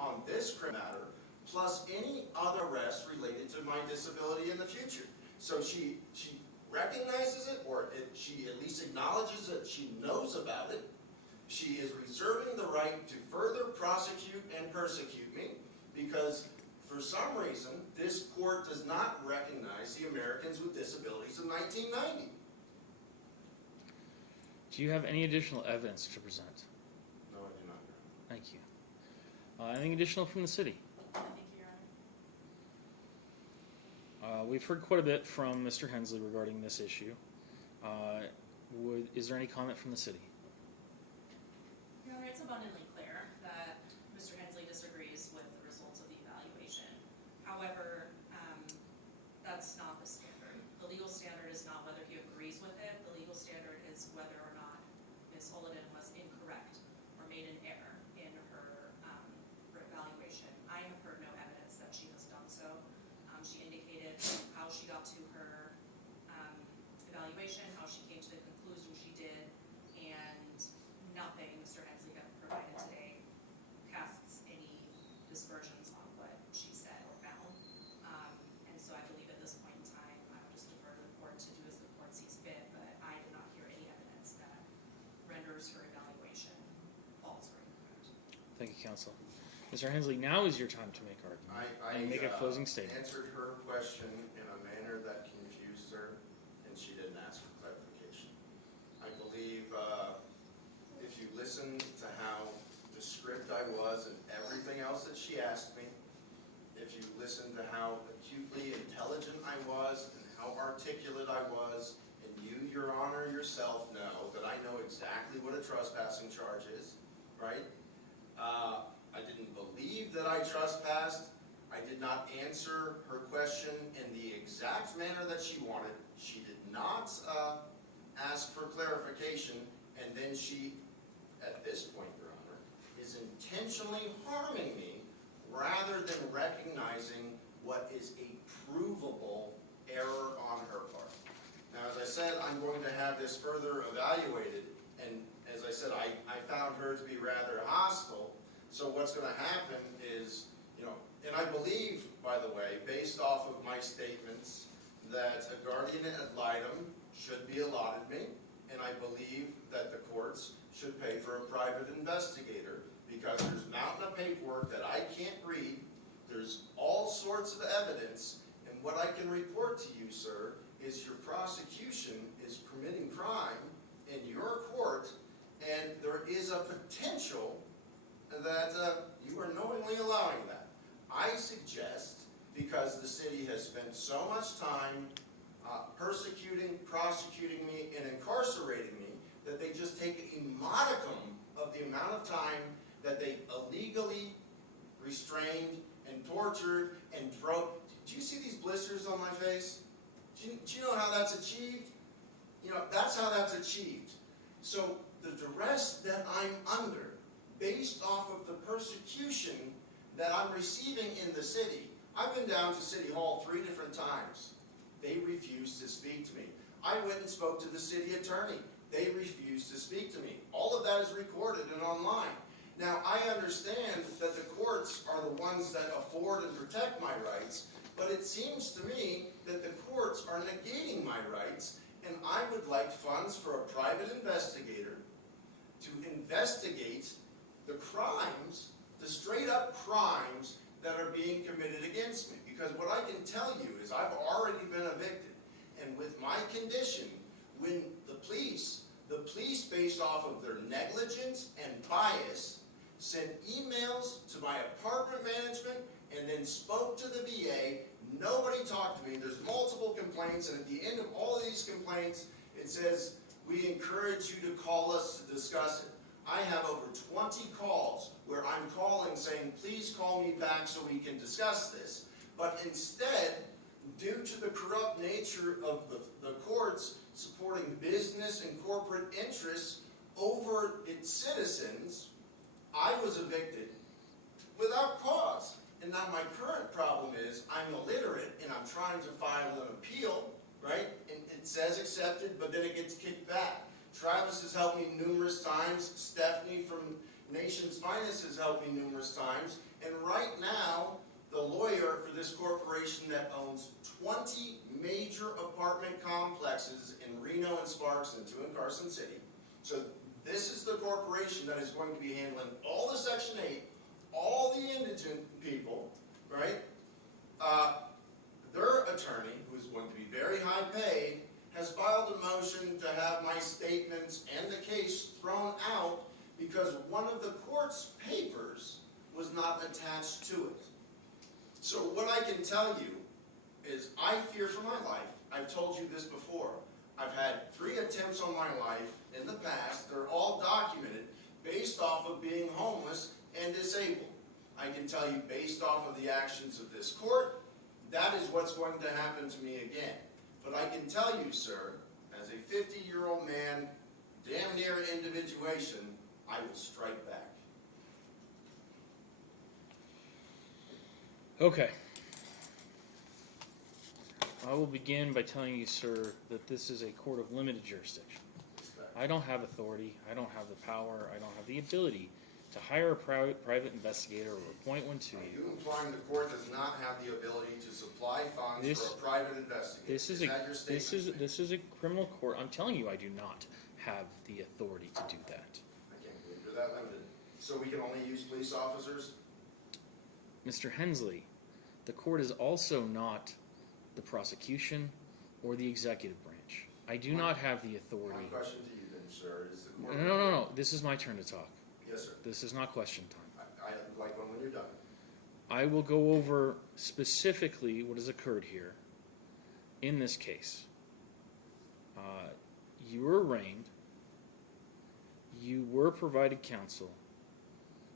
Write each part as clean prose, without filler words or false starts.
on this criminal matter, plus any other arrests related to my disability in the future. So she recognizes it, or she at least acknowledges that she knows about it. She is reserving the right to further prosecute and persecute me because for some reason this court does not recognize the Americans with Disabilities of 1990. Do you have any additional evidence to present? No, I do not. Thank you. Anything additional from the city? Thank you, Your Honor. We've heard quite a bit from Mr. Hensley regarding this issue. Is there any comment from the city? Your Honor, it's abundantly clear that Mr. Hensley disagrees with the results of the evaluation. However, that's not the standard. The legal standard is not whether he agrees with it. The legal standard is whether or not Ms. Oliden was incorrect or made an error in her evaluation. I have heard no evidence that she has done so. She indicated how she got to her evaluation, how she came to the conclusion she did, and nothing Mr. Hensley has provided today casts any dispersions on what she said or found. And so I believe at this point in time, I would just defer to the court to do as the court sees fit, but I did not hear any evidence that renders her evaluation false or incorrect. Thank you, counsel. Mr. Hensley, now is your time to make argument and make a closing statement. I answered her question in a manner that confused her, and she didn't ask for clarification. I believe if you listen to how descriptive I was and everything else that she asked me, if you listen to how acutely intelligent I was and how articulate I was, and you, Your Honor, yourself know that I know exactly what a trespassing charge is, right? I didn't believe that I trespassed. I did not answer her question in the exact manner that she wanted. She did not ask for clarification, and then she, at this point, Your Honor, is intentionally harming me rather than recognizing what is a provable error on her part. Now, as I said, I'm going to have this further evaluated, and as I said, I found her to be rather hostile. So what's going to happen is, and I believe, by the way, based off of my statements, that a guardian ad litem should be allotted me, and I believe that the courts should pay for a private investigator because there's a mountain of paperwork that I can't read. There's all sorts of evidence, and what I can report to you, sir, is your prosecution is committing crime in your court, and there is a potential that you are knowingly allowing that. I suggest, because the city has spent so much time persecuting, prosecuting me, and incarcerating me, that they just take a modicum of the amount of time that they illegally restrained and tortured and drove. Do you see these blisters on my face? Do you know how that's achieved? That's how that's achieved. So the duress that I'm under, based off of the persecution that I'm receiving in the city. I've been down to City Hall 3 different times. They refused to speak to me. I went and spoke to the city attorney. They refused to speak to me. All of that is recorded and online. Now, I understand that the courts are the ones that afford and protect my rights, but it seems to me that the courts are negating my rights, and I would like funds for a private investigator to investigate the crimes, the straight up crimes that are being committed against me. Because what I can tell you is I've already been evicted. And with my condition, when the police based off of their negligence and bias, sent emails to my apartment management and then spoke to the VA, nobody talked to me. There's multiple complaints, and at the end of all of these complaints, it says, we encourage you to call us to discuss it. I have over 20 calls where I'm calling saying, please call me back so we can discuss this. But instead, due to the corrupt nature of the courts supporting business and corporate interests over its citizens, I was evicted without cause. And now my current problem is I'm illiterate and I'm trying to file an appeal, right? And it says accepted, but then it gets kicked back. Travis has helped me numerous times. Stephanie from nation's finest has helped me numerous times, and right now, the lawyer for this corporation that owns 20 major apartment complexes in Reno and Sparks and 2 in Carson City. So this is the corporation that is going to be handling all the Section 8, all the indigent people, right? Their attorney, who is going to be very high paid, has filed a motion to have my statements and the case thrown out because one of the court's papers was not attached to it. So what I can tell you is I fear for my life. I've told you this before. I've had 3 attempts on my life in the past. They're all documented based off of being homeless and disabled. I can tell you based off of the actions of this court, that is what's going to happen to me again. But I can tell you, sir, as a 50-year-old man, damn near individuation, I will strike back. Okay. I will begin by telling you, sir, that this is a court of limited jurisdiction. I don't have authority, I don't have the power, I don't have the ability to hire a private investigator or appoint one to Are you. you implying the court does not have the ability to supply funds for a private investigator? This is that your statement? this is a criminal court. I'm telling you, I do not have the authority to do that. I can't believe you're that limited. So we can only use police officers? Mr. Hensley, the court is also not the prosecution or the executive branch. I do not have the authority. My question to you then, sir, is the court... No. This is my turn to talk. Yes, sir. This is not question time. I'd like one when you're done. I will go over specifically what has occurred here in this case. You were arraigned. You were provided counsel.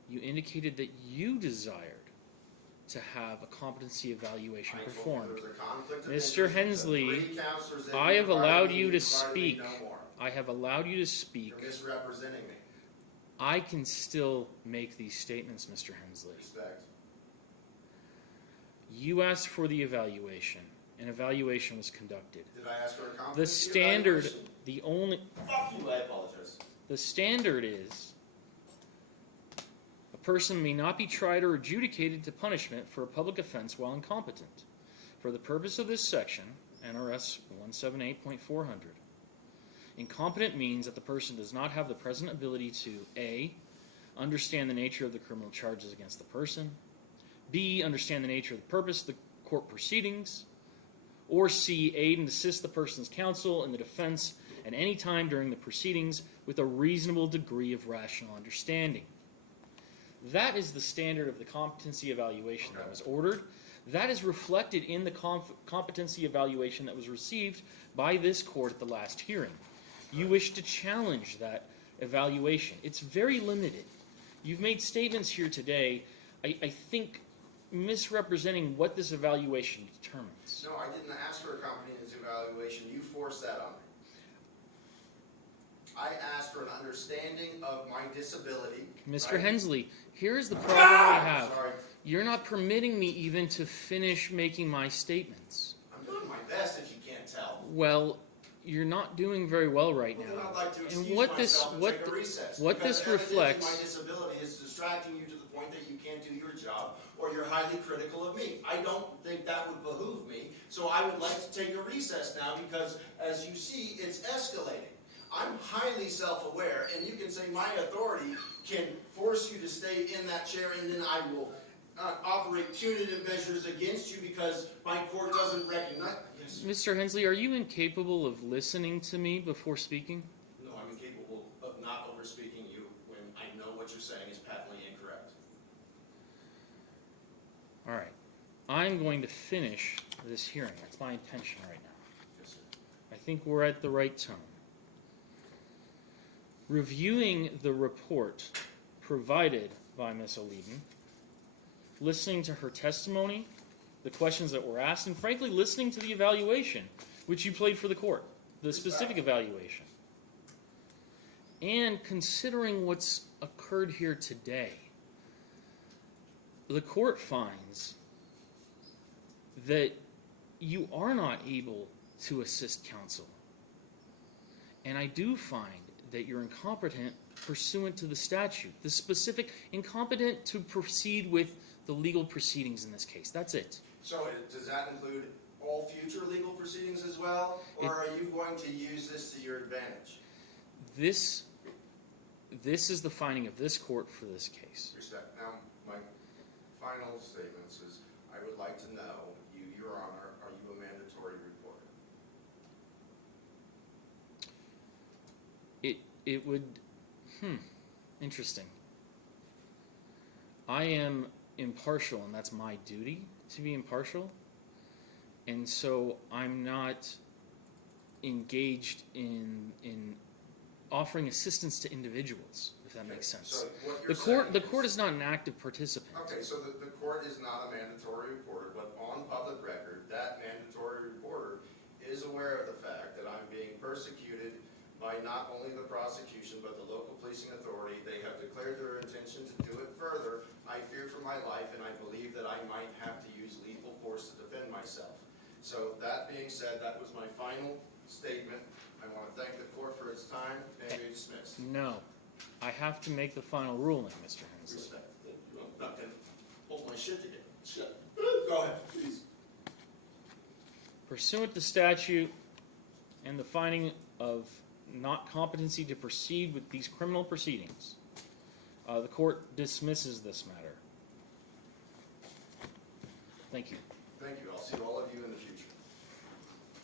You indicated that you desired to have a competency evaluation performed. Mr. Hensley, I have allowed you to speak. I have allowed you to speak. You're misrepresenting me. I can still make these statements, Mr. Hensley. Respect. You asked for the evaluation. An evaluation was conducted. Did I ask for a competency The standard, evaluation? the only, Fuck you, I apologize. the standard is a person may not be tried or adjudicated to punishment for a public offense while incompetent. For the purpose of this section, NRS 178.400, incompetent means that the person does not have the present ability to A, understand the nature of the criminal charges against the person, B, understand the nature of the purpose of the court proceedings, or C, aid and assist the person's counsel in the defense at any time during the proceedings with a reasonable degree of rational understanding. That is the standard of the competency evaluation that was ordered. That is reflected in the competency evaluation that was received by this court at the last hearing. You wish to challenge that evaluation. It's very limited. You've made statements here today, I think, misrepresenting what this evaluation determines. No, I didn't ask for a competency evaluation. You forced that on me. I asked for an understanding of my disability. Mr. Right? Hensley, here's the problem I have. Sorry. You're not permitting me even to finish making my statements. I'm doing my best if you can't tell. Well, you're not doing very well right Well, now. then I'd like to excuse And what this myself and take a recess. what because this evidently reflects. my disability is distracting you to the point that you can't do your job, or you're highly critical of me. I don't think that would behoove me, so I would like to take a recess now because, as you see, it's escalating. I'm highly self-aware, and you can say my authority can force you to stay in that chair, and then I will operate punitive measures against you because my court doesn't recognize. Yes. Mr. Hensley, are you incapable of listening to me before speaking? No, I'm incapable of not over-speaking you when I know what you're saying is patently incorrect. All right. I'm going to finish this hearing. That's my intention right now. Yes, sir. I think we're at the right tone. Reviewing the report provided by Ms. O'Leedon, listening to her testimony, the questions that were asked, and frankly, listening to the evaluation, which you played for the court, the specific evaluation, and considering what's occurred here today, the court finds that you are not able to assist counsel. And I do find that you're incompetent pursuant to the statute. The specific incompetent to proceed with the legal proceedings in this case. That's it. So does that include all future legal proceedings as well? Or are you going to use this to your advantage? This is the finding of this court for this case. Respect. Now, my final statements is, I would like to know, Your Honor, are you a mandatory reporter? It would, interesting. I am impartial, and that's my duty to be impartial. And so I'm not engaged in offering assistance to individuals, if that makes sense. So what you're The court is not an active participant. Okay, so the court is not a mandatory reporter, but on public record, that mandatory reporter is aware of the fact that I'm being persecuted by not only the prosecution, but the local policing authority. They have declared their intention to do it further. I fear for my life, and I believe that I might have to use lethal force to defend myself. So that being said, that was my final statement. I want to thank the court for its time, and be dismissed. No. I have to make the final ruling, Mr. Hensley. Respect. I'm not going to hold my shit together. Shut. Go ahead, please. Pursuant to statute and the finding of not competency to proceed with these criminal proceedings, the court dismisses this matter. Thank you. Thank you. I'll see all of you in the future.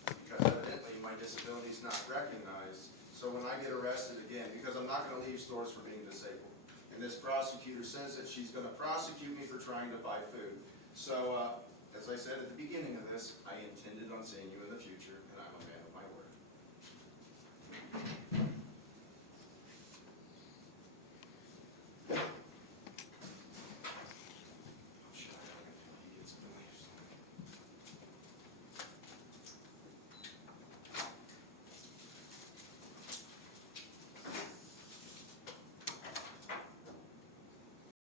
Because evidently my disability is not recognized, so when I get arrested again, because I'm not going to leave stores for being disabled, and this prosecutor says that she's going to prosecute me for trying to buy food. So, as I said at the beginning of this, I intended on seeing you in the future, and I'm a man of my word.